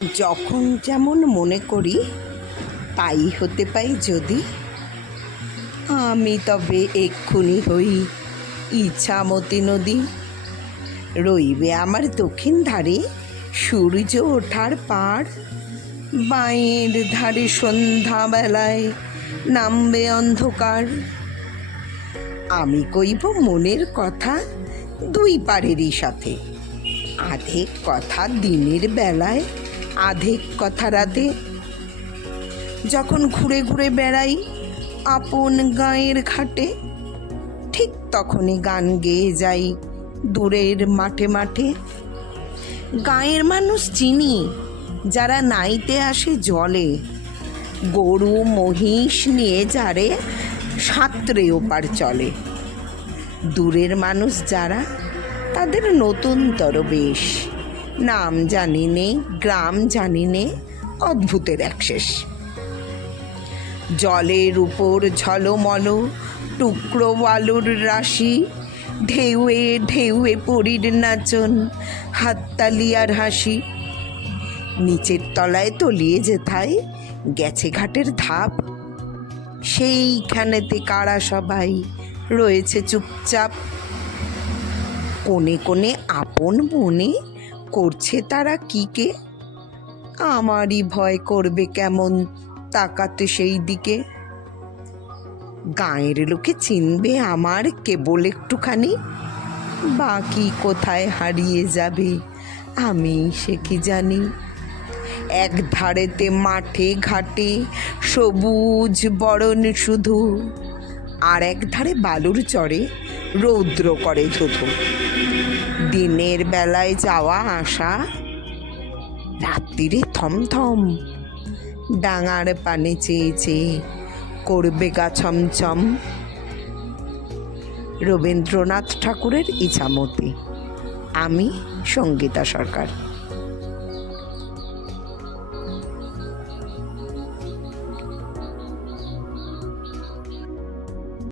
যখন যেমন মনে করি তাই হতে পাই যদি, আমি তবে এক্ষুনি হই ইছামতি নদী। রইবে আমার দক্ষিণ ধারে সূর্য ওঠার পাড়, বাঁয়ের ধারে সন্ধ্যাবেলায় নামবে অন্ধকার। আমি কইব মনের কথা দুই পাড়েরই সাথে, আধেক কথা দিনের বেলায়, আধেক কথা রাতে। যখন ঘুরে ঘুরে বেড়াই আপন গাঁয়ের ঘাটে, ঠিক তখনই গান গেয়ে যাই দূরের মাঠে মাঠে। গাঁয়ের মানুষ চিনি যারা নাইতে আসে জলে, গরু মহিষ নিয়ে যারে সাঁতরে ওপার চলে। দূরের মানুষ যারা তাদের নতুনতর বেশ, নাম জানি নে গ্রাম জানি নে, অদ্ভুতের এক শেষ। জলের উপর ঝলমল টুকরো বালুর রাশি, ঢেউয়ে ঢেউয়ে পরীর নাচন, হাততালি আর হাসি। নিচের তলায় তলিয়ে যেথায় গেছে ঘাটের ধাপ, সেইখানেতে কারা সবাই রয়েছে চুপচাপ। কোণে কোণে আপন মনে করছে তারা কি কে, আমারই ভয় করবে কেমন তাকাতে সেই দিকে। গাঁয়ের লোকে চিনবে আমার কেবল একটুখানি, বাকি কোথায় হারিয়ে যাবে আমি সে কি জানি। এক ধারেতে মাঠে ঘাটে সবুজ বরণ শুধু, আর এক ধারে বালুর চরে রৌদ্র করে ধুধু। দিনের বেলায় যাওয়া আসা, রাত্রিরে থমথম, ডাঙার পানে চেয়ে চেয়ে করবে গা ছমছম। রবীন্দ্রনাথ ঠাকুরের ইছামতি। আমি সঙ্গীতা সরকার।